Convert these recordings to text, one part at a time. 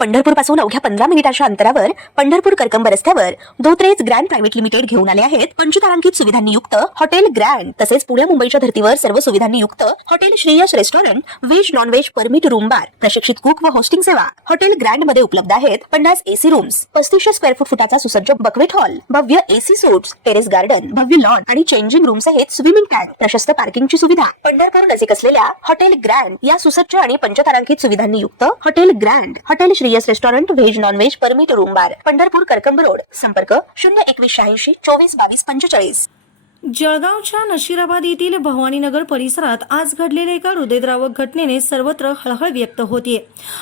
पंढरपूर पासून अवघ्या 15 मिनिटांच्या अंतरावर पंढरपूर करकंब रस्त्यावर धोत्रेज ग्रँड प्रायव्हेट लिमिटेड घेऊन आले आहेत पंचतारांकित सुविधांनी युक्त हॉटेल ग्रँड। तसेच पुणे मुंबईच्या धर्तीवर सर्व सुविधांनी युक्त hotel Shreyas restaurant, veg non veg permit room बार, प्रशिक्षित कुक व होस्टिंग सेवा। हॉटेल ग्रँड मध्ये उपलब्ध आहेत 50 एसी रूम्स, 3500 स्क्वेअर फुटाचा सुसज्ज बक्वेट हॉल, भव्य एसी सूट्स, टेरेस गार्डन, भव्य लॉन आणि चेंजिंग रूम सहित स्विमिंग टँक, प्रशस्त पार्किंगची सुविधा। पंढरपूर नजीक असलेल्या हॉटेल ग्रँड या सुसज्ज आणि पंचतारांकित सुविधांनी युक्त hotel grand, hotel Shreyas restaurant, veg non veg permit room बार, पंढरपूर करकंब रोड। संपर्क 02180 24 22 45। जळगावच्या नशिराबाद येथील भवानीनगर परिसरात आज घडलेल्या एका हृदयद्रावक घटनेने सर्वत्र हळहळ व्यक्त होतीये।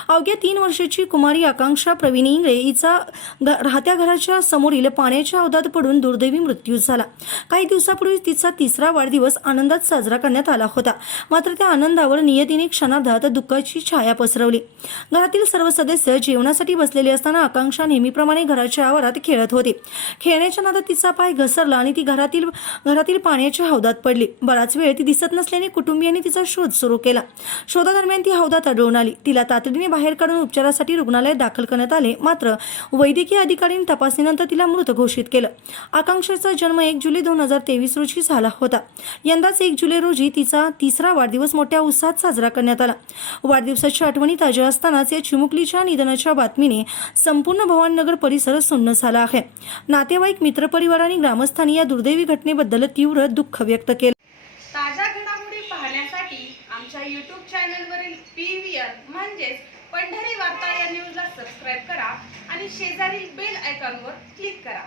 अवघ्या 3 वर्षाची कुमारी आकांक्षा प्रवीण इंगळे हिचा राहत्या घराच्या समोरील पाण्याच्या हौदात पडून दुर्दैवी मृत्यू झाला। काही दिवसापूर्वी तिचा 3रा वाढदिवस आनंदात साजरा करण्यात आला होता, मात्र त्या आनंदावर नियतीने क्षणार्धात दुःखाची छाया पसरवली। घरातील सर्व सदस्य जेवणासाठी बसलेले असताना आकांक्षा नेहमीप्रमाणे घराच्या आवारात खेळत होती। खेळण्याच्या नादात तिचा पाय घसरला आणि ती घरातील पाण्याच्या हौदात पडली। बराच वेळ ती दिसत नसल्याने कुटुंबियांनी तिचा शोध सुरू केला। शोधादरम्यान ती हौदात आढळून आली। तिला तातडीने बाहेर काढून उपचारासाठी रुग्णालयात दाखल करण्यात आले, मात्र वैद्यकीय अधिकाऱ्यांनी तपासणीनंतर तिला मृत घोषित केलं। आकांक्षाचा जन्म 1 जुलै 2023 रोजी झाला होता। यंदाच 1 जुलै रोजी तिचा 3रा वाढदिवस मोठ्या उत्साहात साजरा करण्यात आला। वाढदिवसाच्या आठवणी ताज्या असतानाच या चिमुकलीच्या निधनाच्या बातमीने संपूर्ण भवानीनगर परिसर सुन्न झाला आहे। नातेवाईक, मित्रपरिवार आणि ग्रामस्थांनी या दुर्दैवी घटनेबद्दल तीव्र दुःख व्यक्त केले। ताज्या घडामोडी पाहण्यासाठी आमच्या YouTube चॅनलवरील PVR म्हणजेच पंढरी वार्ता या न्यूजला सबस्क्राइब करा आणि शेजारील बेल आयकॉनवर क्लिक करा।